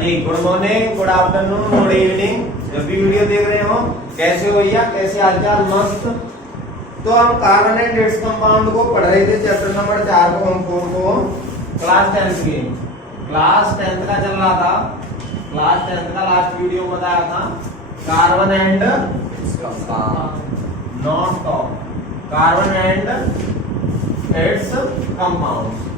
जी, good morning, good afternoon, good evening. जब भी video देख रहे हो, कैसे हो भैया, कैसे हालचाल? मस्त। तो हम कार्बन एंड इट्स कंपाउंड को पढ़ रहे थे, चैप्टर नंबर 4 को, हम 4 को क्लास 10 के, क्लास 10 का चल रहा था। क्लास 10 का लास्ट वीडियो में बताया था carbon and not of carbon and its compound,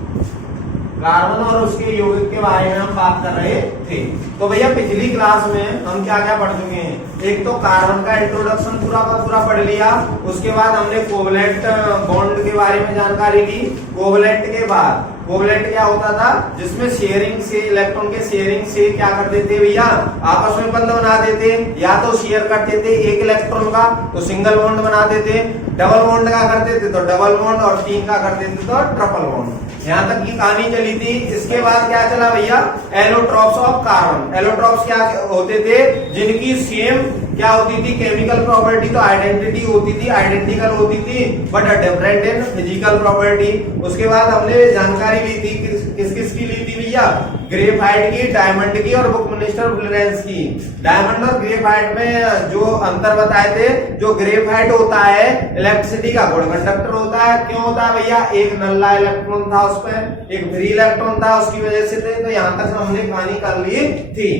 carbon और उसके यौगिक के बारे में हम बात कर रहे थे। तो भैया पिछली क्लास में हम क्या क्या पढ़ चुके हैं? एक तो कार्बन का इंट्रोडक्शन पूरा का पूरा पढ़ लिया, उसके बाद हमने कोवलेंट बॉन्ड के बारे में जानकारी ली। कोवलेंट के बाद कोवलेंट क्या होता था? जिसमें शेयरिंग से, इलेक्ट्रॉन के शेयरिंग से क्या करते थे भैया? आपस में बंध बना देते, या तो शेयर करते थे एक इलेक्ट्रॉन का तो सिंगल बॉन्ड बना देते, डबल बॉन्ड का करते थे तो डबल बॉन्ड, और 3 का करते थे तो ट्रिपल बॉन्ड। यहाँ तक की कहानी चली थी। इसके बाद क्या चला भैया? Allotropes of carbon. एलोट्रॉप्स क्या होते थे? जिनकी सेम क्या होती थी? केमिकल प्रॉपर्टी तो आइडेंटिटी होती थी, आइडेंटिकल होती थी, but different in physical property. उसके बाद हमने जानकारी ली थी, किस किस की ली थी भैया? ग्रेफाइट की, डायमंड की और बुकमिनिस्टर फ्लोरेंस की। डायमंड और ग्रेफाइट में जो अंतर बताए थे, जो ग्रेफाइट होता है इलेक्ट्रिसिटी का गुड कंडक्टर होता है। क्यों होता है भैया? एक नल्ला इलेक्ट्रॉन था उस पर, एक फ्री इलेक्ट्रॉन था, उसकी वजह से थे। तो यहाँ तक हमने कहानी कर ली थी।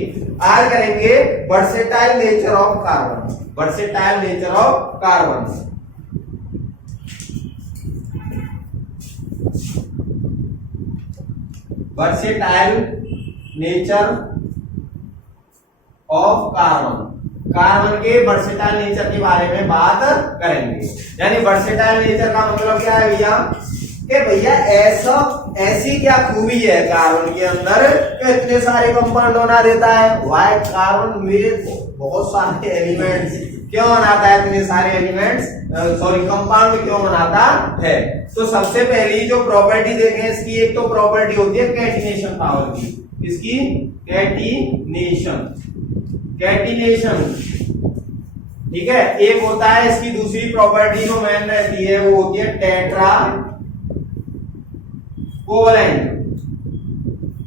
आज करेंगे versatile nature of carbon. Versatile nature of carbon. Versatile nature of carbon. Carbon के वर्सेटाइल नेचर के बारे में बात करेंगे। यानी वर्सेटाइल नेचर का मतलब क्या है भैया? कि भैया ऐसी क्या खूबी है कार्बन के अंदर कि इतने सारे कंपाउंड बना देता है? वाई कार्बन में बहुत सारे एलिमेंट्स क्यों बनाता है? इतने सारे एलिमेंट्स कंपाउंड क्यों बनाता है? तो सबसे पहली जो प्रॉपर्टी देखें इसकी, एक तो प्रॉपर्टी होती है कैटिनेशन पावर की। किसकी? कैटिनेशन। कैटिनेशन, ठीक है। एक होता है इसकी दूसरी प्रॉपर्टी जो मेन रहती है, वो होती है tetra covalent.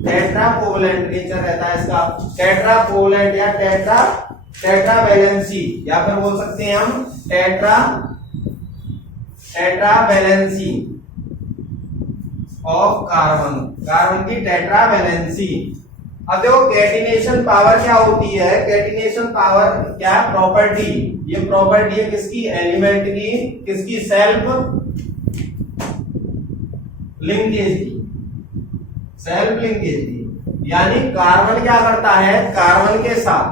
Tetra covalent nature रहता है इसका। टेट्रा कोवलेंट या टेट्रा वैलेंसी, या फिर बोल सकते हैं हम tetra valency of carbon. Carbon की टेट्रा वैलेंसी। अब देखो कैटिनेशन पावर क्या होती है? कैटिनेशन पावर क्या प्रॉपर्टी? ये प्रॉपर्टी है किसकी? एलिमेंट की। किसकी? सेल्फ लिंकेज की। सेल्फ लिंकेज की। यानी कार्बन क्या करता है? कार्बन के साथ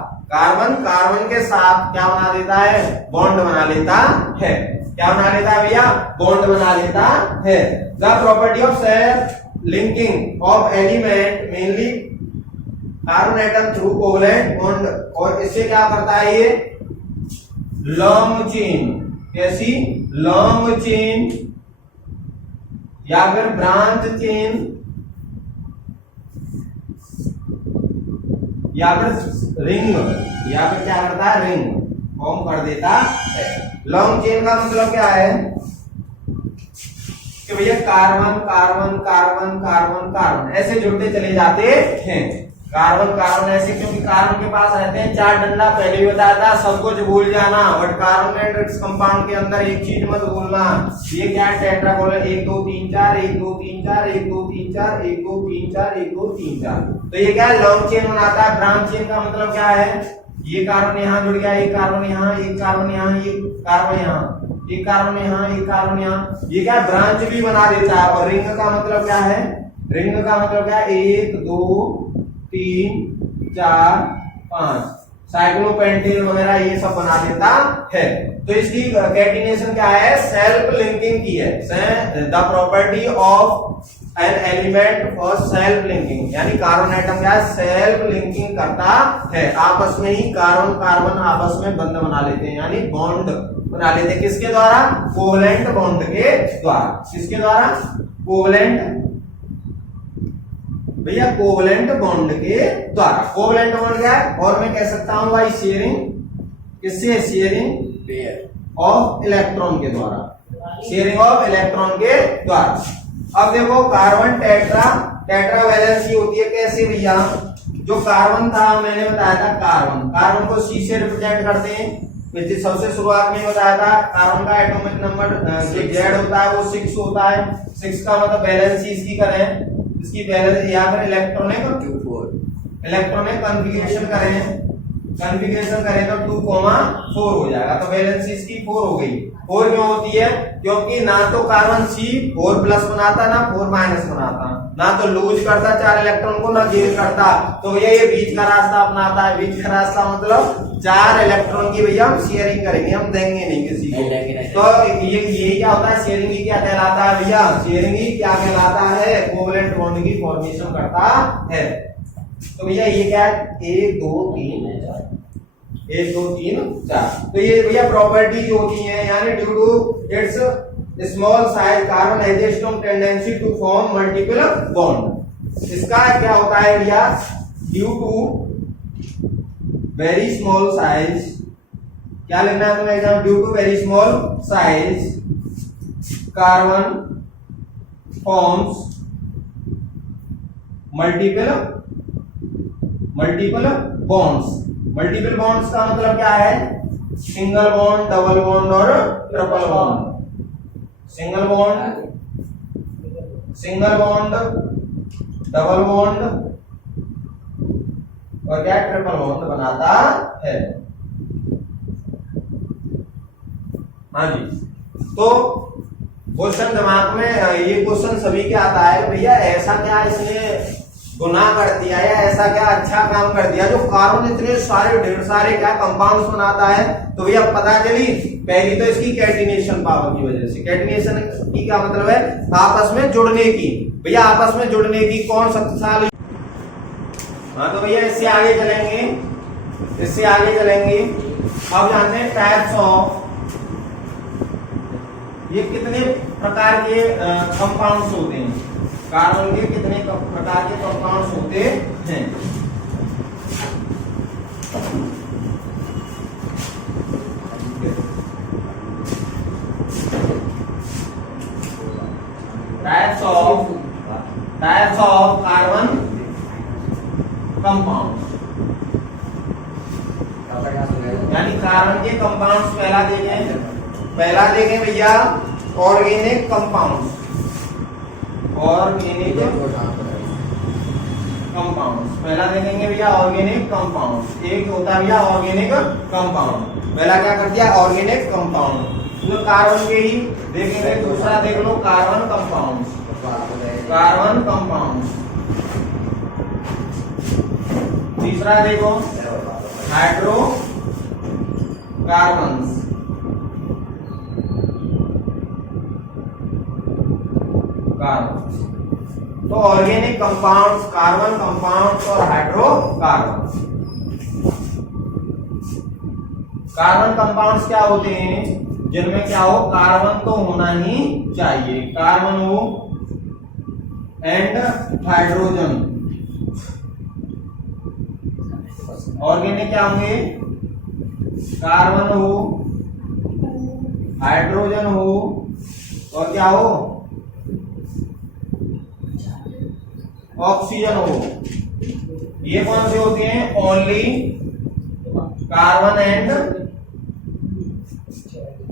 क्या बना देता है? बॉन्ड बना लेता है। क्या बना लेता है भैया? बॉन्ड बना लेता है। The property of self linking of element mainly carbon atom through covalent bond. और इससे क्या करता है ये? Long chain. कैसी? लॉन्ग चेन या फिर ब्रांच चेन या फिर रिंग, या फिर क्या करता है? रिंग फॉर्म कर देता है। लॉन्ग चेन का मतलब क्या है? कि भैया carbon carbon carbon carbon carbon ऐसे जुड़ते चले जाते हैं। कार्बन ऐसे, क्योंकि कार्बन के पास रहते हैं 4 डंडा। पहले ही बताया था, सब कुछ भूल जाना, but carbon and its compound के अंदर एक चीज मत भूलना। ये क्या है? Tetra covalent. 1 2 3 4 1 2 3 4 1 2 3 4 1 2 3 4 1 2 3 4। तो ये क्या है? लॉन्ग चेन बनाता है। ब्रांच चेन का मतलब क्या है? ये कार्बन यहाँ जुड़ गया, एक कार्बन यहाँ, एक कार्बन यहाँ, एक कार्बन यहाँ, एक कार्बन यहाँ, एक कार्बन यहाँ। ये क्या? ब्रांच भी बना देता है। और रिंग का मतलब क्या है? रिंग का मतलब क्या है? 1 2 3 4 5 साइक्लोपेंटेन वगैरह ये सब बना देता है। तो इसकी कैटिनेशन क्या है? सेल्फ लिंकिंग की है। The property of an element for self linking, यानी कार्बन एटम क्या है? सेल्फ लिंकिंग करता है। आपस में ही कार्बन आपस में बंध बना लेते हैं, यानी बॉन्ड बना लेते हैं। किसके द्वारा? कोवलेंट बॉन्ड के द्वारा। किसके द्वारा? कोवलेंट भैया, कोवलेंट बॉन्ड के द्वारा। कोवलेंट बॉन्ड क्या है? और मैं कह सकता हूं भाई शेयरिंग। किससे? शेयरिंग ऑफ इलेक्ट्रॉन के द्वारा। शेयरिंग ऑफ इलेक्ट्रॉन के द्वारा। अब देखो कार्बन टेट्रा टेट्रा वैलेंसी होती है कैसे भैया, जो कार्बन था मैंने बताया था, कार्बन को C से रिप्रेजेंट करते हैं। जैसे सबसे शुरुआत में बताया था कार्बन का एटॉमिक नंबर जो Z होता है वो 6 होता है। 6 का मतलब वैलेंसी इसकी करें, इसकी वैलेंसी या फिर इलेक्ट्रॉनिक कॉन्फ़िगरेशन करें तो 2,4 हो जाएगा। तो वैलेंसी इसकी 4 हो गई। 4 क्यों होती है, क्योंकि ना तो कार्बन C 4 प्लस बनाता ना 4 माइनस बनाता, ना तो लूज करता 4 इलेक्ट्रॉन को ना गेन करता। तो भैया ये बीच का रास्ता अपनाता है। बीच का रास्ता मतलब 4 इलेक्ट्रॉन की भैया हम शेयरिंग करेंगे, हम देंगे नहीं किसी को। तो ये क्या होता है, शेयरिंग ही क्या कहलाता है भैया, शेयरिंग ही क्या कहलाता है, कोवलेंट बॉन्ड की फॉर्मेशन करता है। तो भैया ये क्या है, 1 2 3 1 2 3 4। तो ये भैया प्रॉपर्टी जो होती है, यानी due to its small size carbon has a strong tendency to form multiple bond. इसका क्या होता है भैया, due to very small size, क्या लिखना है तुम्हें exam, due to very small size carbon forms multiple bonds. Multiple bonds का मतलब क्या है, सिंगल बॉन्ड, डबल बॉन्ड और triple bond. Single bond, double bond और क्या ट्रिपल बॉन्ड बनाता है। हाँ जी, तो क्वेश्चन दिमाग में ये क्वेश्चन सभी के आता है, भैया ऐसा क्या इसने गुनाह कर दिया या ऐसा क्या अच्छा काम कर दिया जो कार्बन इतने सारे ढेर सारे क्या कंपाउंड्स बनाता है। तो भैया पता चली, पहली तो इसकी कैटिनेशन पावर की वजह से। कैटिनेशन की क्या मतलब है, आपस में जुड़ने की। भैया आपस में जुड़ने की कौन शक्तिशाली। हाँ तो भैया इससे आगे चलेंगे। अब जानते हैं टाइप्स ऑफ, ये कितने प्रकार के कंपाउंड्स होते हैं, कार्बन के कितने प्रकार के कंपाउंड्स होते हैं। टाइप्स ऑफ कार्बन कंपाउंड, यानी कार्बन के कंपाउंड्स पहला देखें भैया ऑर्गेनिक कंपाउंड्स। पहला देखेंगे भैया ऑर्गेनिक कंपाउंड्स। एक होता है भैया ऑर्गेनिक कंपाउंड, पहला क्या कर दिया ऑर्गेनिक कंपाउंड, तो कार्बन के ही देखेंगे। दूसरा देख लो कार्बन कंपाउंड्स। तीसरा देखो हाइड्रोकार्बन्स। तो ऑर्गेनिक कंपाउंड्स, कार्बन कंपाउंड्स और हाइड्रोकार्बन्स। कार्बन कंपाउंड्स क्या होते हैं, जिनमें क्या हो, कार्बन तो होना ही चाहिए, कार्बन हो एंड हाइड्रोजन। ऑर्गेनिक क्या होंगे, कार्बन हो, हाइड्रोजन हो और क्या हो, ऑक्सीजन हो। ये कौन से होते हैं, ओनली कार्बन एंड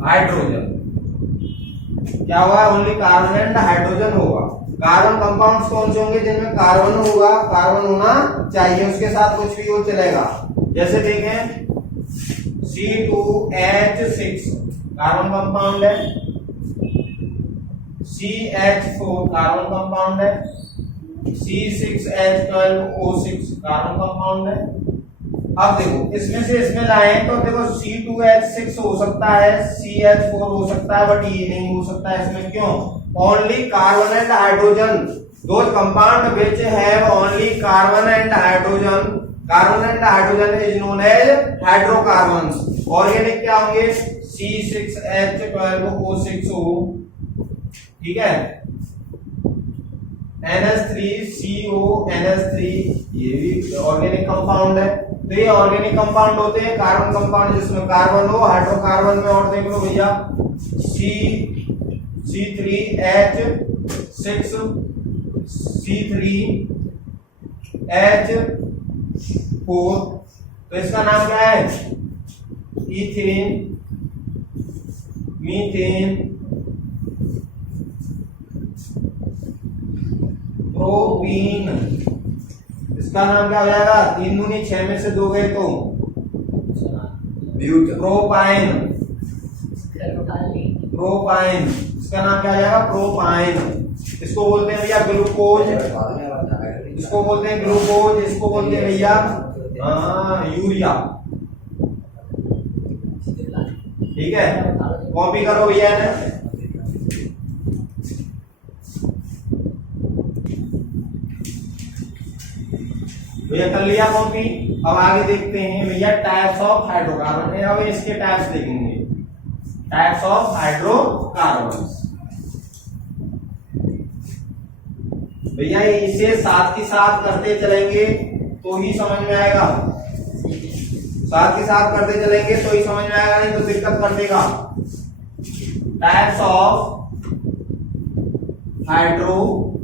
हाइड्रोजन। क्या हुआ, ओनली कार्बन एंड हाइड्रोजन होगा। कार्बन कंपाउंड्स कौन से होंगे, जिनमें कार्बन होगा, कार्बन होना चाहिए, उसके साथ कुछ भी हो चलेगा। जैसे देखें C2H6 कार्बन कंपाउंड है, CH4 कार्बन कंपाउंड है, C6H12O6 कार्बन कंपाउंड है। अब देखो इसमें से इसमें लाए तो देखो C2H6 हो सकता है, CH4 हो सकता है, बट ये नहीं हो सकता है इसमें। क्यों, only carbon and hydrogen, those compound which have only carbon and hydrogen, carbon and hydrogen is known as hydrocarbons. Organic क्या होंगे, C6H12O6 हो, ठीक है, NH3CO NH3 ये भी ऑर्गेनिक कंपाउंड है। तो ये ऑर्गेनिक कंपाउंड होते हैं, कार्बन कंपाउंड जिसमें कार्बन हो। हाइड्रोकार्बन में और देख लो भैया C3H6 C C3H4, तो इसका नाम क्या है? Ethane, methane, propene. इसका नाम क्या हो जाएगा? 3 दूनी 6 में से 2 गए तो प्रोपाइन। प्रोपाइन, इसका नाम क्या हो जाएगा? प्रोपाइन। इसको बोलते हैं भैया ग्लूकोज, इसको बोलते हैं ग्लूकोज, इसको बोलते हैं भैया यूरिया। ठीक है, कॉपी करो भैया ने। भैया कर लिया कॉपी। अब आगे देखते हैं भैया टाइप्स ऑफ हाइड्रोकार्बन है। अब इसके टाइप्स देखेंगे, टाइप्स ऑफ हाइड्रोकार्बन। भैया इसे साथ ही साथ करते चलेंगे तो ही समझ में आएगा, साथ ही साथ करते चलेंगे तो ही समझ में आएगा, नहीं तो दिक्कत कर देगा। टाइप्स ऑफ हाइड्रोकार्बन,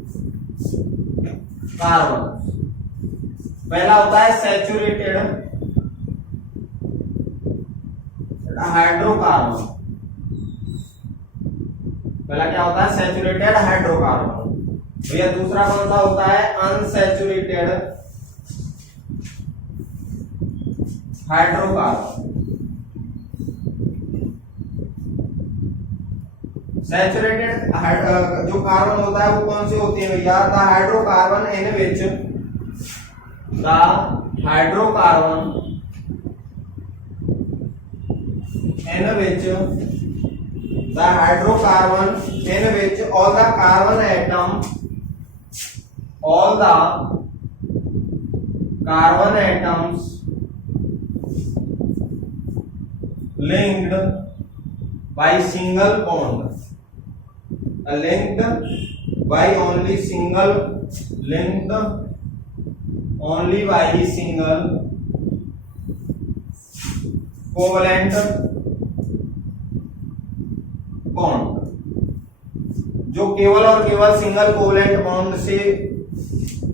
पहला होता है सैचुरेटेड हाइड्रोकार्बन। पहला क्या होता है? Saturated hydrocarbon. भैया दूसरा कौन सा होता है? Unsaturated hydrocarbon. सैचुरेटेड जो कार्बन होता है वो कौन से होते हैं भैया? The hydrocarbon in which, the hydrocarbon in which, the hydrocarbon in which all the carbon atom, all the carbon atoms linked by single bond, linked by only single, linked only by single covalent bond, जो केवल और केवल single covalent bond से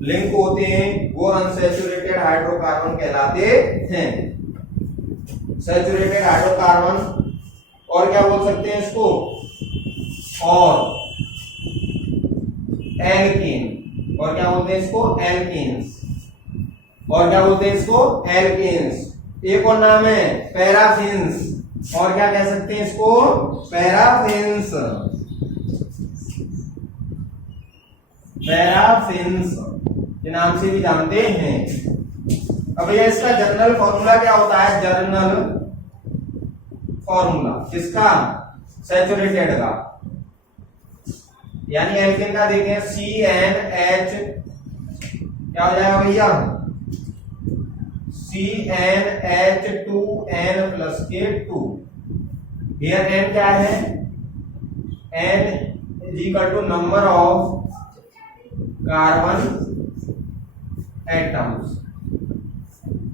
link होते हैं वो unsaturated hydrocarbon कहलाते हैं। सैचुरेटेड हाइड्रोकार्बन, और क्या बोल सकते हैं इसको? और एल्कीन, और क्या बोलते हैं इसको? एल्कीन्स, और क्या बोलते हैं इसको? एल्कीन्स। एक और नाम है पैराफिन्स, और क्या कह सकते हैं इसको? पैराफिन्स, पैराफिन्स के नाम से भी जानते हैं। अब भैया इसका जनरल फॉर्मूला क्या होता है? जनरल फॉर्मूला किसका? सैचुरेटेड का, यानी एल्केन का देखें CnH, क्या हो जाएगा भैया? CnH2n प्लस के 2। हियर n क्या है? n is equal to number of carbon atoms,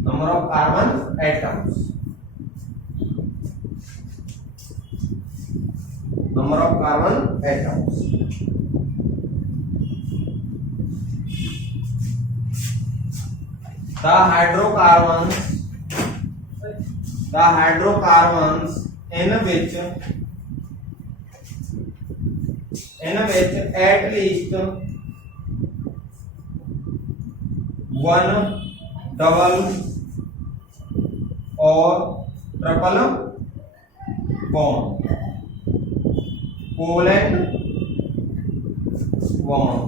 number of carbon atoms, number of carbon atoms। the hydrocarbons in which at least one double और ट्रिपल बॉन्ड, कोवलेंट बॉन्ड,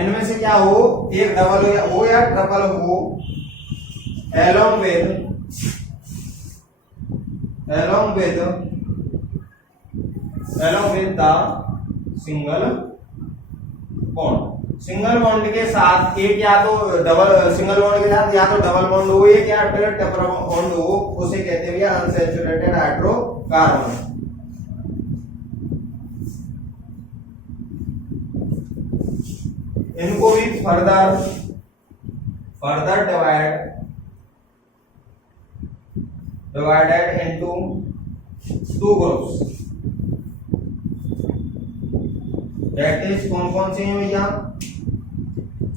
इनमें से क्या हो? एक double हो या ट्रिपल हो, along with the single bond. Single bond के साथ एक या तो डबल, सिंगल बॉन्ड के साथ या तो डबल बॉन्ड हो या फिर ट्रिपल बॉन्ड हो, उसे कहते हैं अनसैचुरेटेड हाइड्रोकार्बन। इनको भी further divided into two groups, that is कौन कौन से हैं भैया?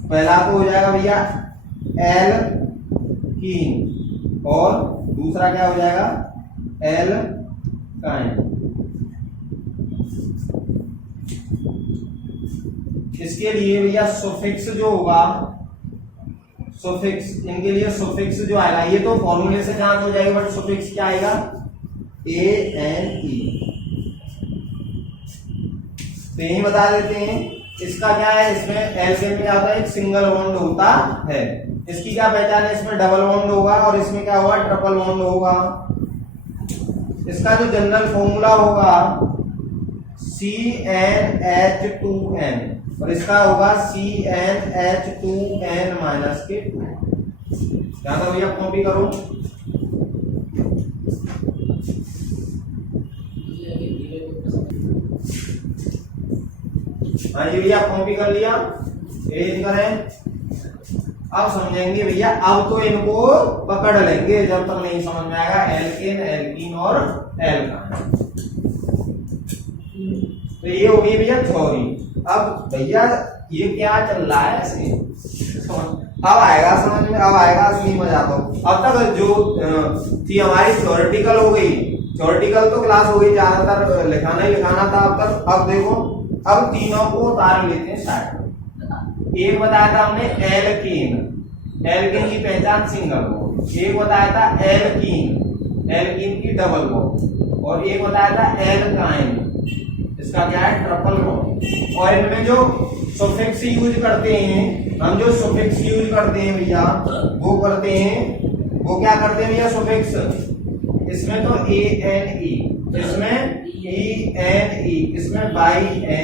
पहला तो हो जाएगा भैया एल्कीन और दूसरा क्या हो जाएगा एल्काइन। इसके लिए भैया सुफिक्स जो होगा, सुफिक्स इनके लिए सुफिक्स जो आएगा, ये तो फॉर्मूले से जांच हो जाएगी, बट सुफिक्स क्या आएगा ANE। तो यही बता देते हैं इसका क्या है, इसमें एल्केन में क्या होता है, एक सिंगल बॉन्ड होता है। इसकी क्या पहचान है, इसमें डबल बॉन्ड होगा और इसमें क्या होगा ट्रिपल बॉन्ड होगा। इसका जो जनरल फॉर्मूला होगा CnH2n और इसका होगा CnH2n-2। क्या था भैया, कॉपी करो। हाँ जी भैया, कॉपी कर लिया, एज करें। अब समझेंगे भैया, अब तो इनको पकड़ लेंगे, जब तक नहीं समझ में आएगा एल्केन, एल्कीन और एल्काइन। तो ये हो गई भैया थ्योरी। अब भैया ये क्या चल रहा है इसमें, अब आएगा समझ में, अब आएगा असली मजा। तो अब तक जो थी हमारी थ्योरेटिकल हो गई, थ्योरेटिकल तो क्लास हो गई, ज्यादातर लिखाना ही लिखाना था अब तक। अब देखो, अब तीनों को उतार लेते हैं साइड। एक बताया था हमने एल्कीन, एल्कीन की पहचान सिंगल बॉन्ड। एक बताया था एल्कीन, एल्कीन की डबल बॉन्ड। और एक बताया था एल्काइन, इसका क्या है ट्रिपल बॉन्ड। और इनमें जो सुफिक्स यूज करते हैं, हम जो सुफिक्स यूज करते हैं भैया, वो करते हैं, वो क्या करते हैं भैया सुफिक्स, इसमें तो ANE, इसमें ENE, इसमें BNE,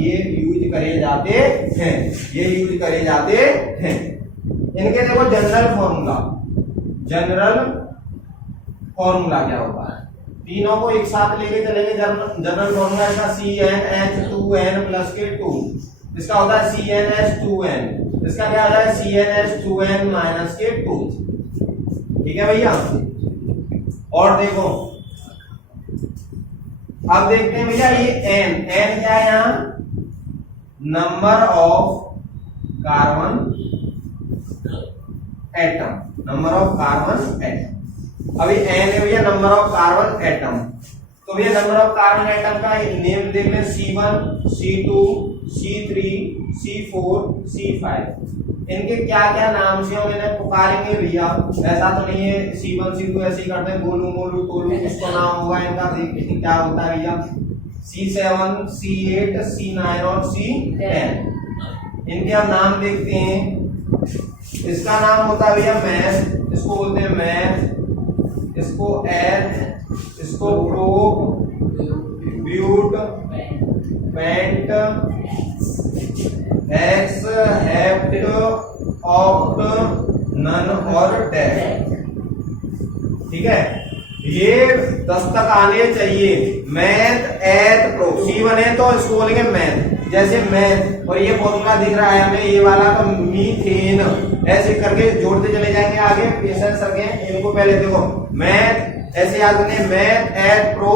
ये यूज करे जाते हैं, ये यूज करे जाते हैं। इनके देखो जनरल फॉर्मूला, जनरल फॉर्मूला क्या होता है, तीनों को एक साथ लेके चलेंगे। जनरल फॉर्मूला इसका CnH2n+2, इसका होता है CnH2n, इसका क्या होता है CnH2n-2। ठीक है भैया। और देखो, अब देखते हैं भैया ये n क्या है, यहां number of carbon atom, number of carbon atom. अभी n है भैया नंबर ऑफ कार्बन एटम। तो भैया नंबर ऑफ कार्बन एटम का नेम देख लें, C1, C2, C3, C4, C5। इनके क्या क्या नाम से हम इन्हें पुकारेंगे भैया, ऐसा तो नहीं है C1 C2 ऐसे ही करते हैं, गोलू मोलू टोलू, इसको नाम होगा इनका, देखते हैं क्या होता है भैया। C7, C8, C9 और C10, इनके हम नाम देखते हैं। इसका नाम होता है भैया मैथ, इसको बोलते हैं मैथ, इसको एथ, इसको prop, but, pent, hex, hept, oct, non और डेक। ठीक है, ये 10 तक आने चाहिए। मैथ, एथ, प्रो, C1 है तो इसको बोलेंगे मैथ, जैसे मैथ। और ये फॉर्मूला दिख रहा है हमें, ये वाला तो मीथेन, ऐसे करके जोड़ते चले जाएंगे आगे। पेशेंस रखें, इनको पहले देखो मैथ ऐसे याद करने, meth, eth, pro,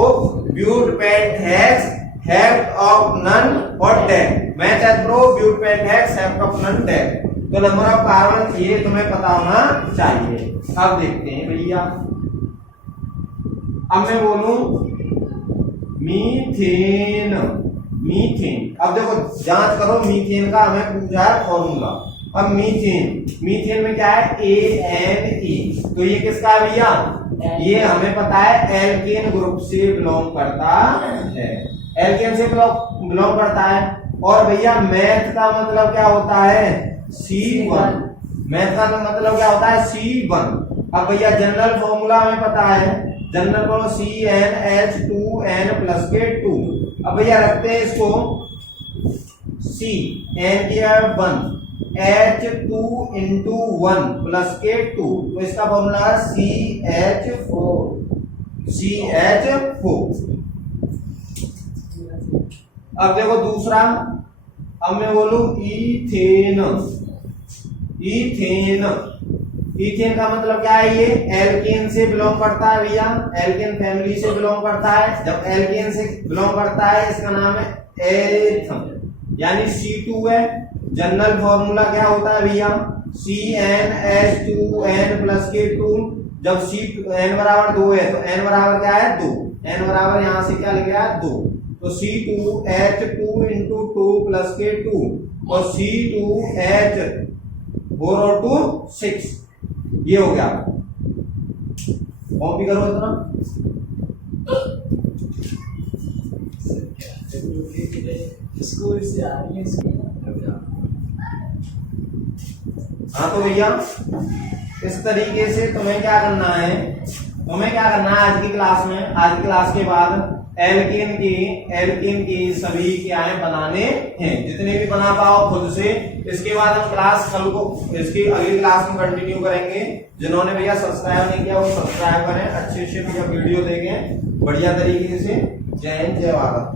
but, pent, hex, hept, ऑफ, नन और dec. Meth, eth, pro, but, pent, hex, hept, ऑफ, नन, डेक। तो नंबर ऑफ कार्बन ये तुम्हें पता होना चाहिए। अब देखते हैं भैया, अब मैं बोलूं मीथेन, मीथेन। अब देखो जांच करो, मीथेन का हमें पूछा है फॉर्मूला। अब मीथेन, मीथेन में क्या है ANE, तो ये किसका है भैया, ये हमें पता है एल्केन ग्रुप से बिलोंग करता है, एल्केन से बिलोंग करता है। और भैया मैथ का मतलब क्या होता है C1, मैथ का मतलब क्या होता है C1। अब भैया जनरल फॉर्मूला हमें पता है, जनरल फॉर्मूला CnH2n+2। अब भैया रखते हैं इसको C, n की 1, H2 into 1 plus K2, तो इसका फॉर्मूला है CH4, CH4। अब देखो दूसरा, अब मैं बोलूं इथेन, इथेन, इथेन का मतलब क्या है, ये एल्केन से बिलोंग करता है भैया, एल्केन फैमिली से बिलोंग करता है। जब एल्केन से बिलोंग करता है इसका नाम है एथन, यानी C2 है जनरल फॉर्मूला क्या होता है भैया, CnH2n प्लस के 2। जब n बराबर 2 है तो n बराबर क्या है 2, n बराबर यहां से क्या लिख रहा है 2, तो C2H2 इंटू 2 प्लस के 2 और C2H4 और 2 6, ये हो गया। कॉपी करो इतना। स्कूल से आ रही है। हाँ तो भैया इस तरीके से तुम्हें क्या करना है, आज की क्लास में, आज की क्लास के बाद एल्केन की सभी क्या है बनाने हैं, जितने भी बना पाओ खुद से। इसके बाद हम क्लास कल को इसकी अगली क्लास में कंटिन्यू करेंगे। जिन्होंने भैया सब्सक्राइब नहीं किया वो सब्सक्राइब करें, अच्छे भैया वीडियो देखें बढ़िया तरीके से। जय हिंद, जय भारत।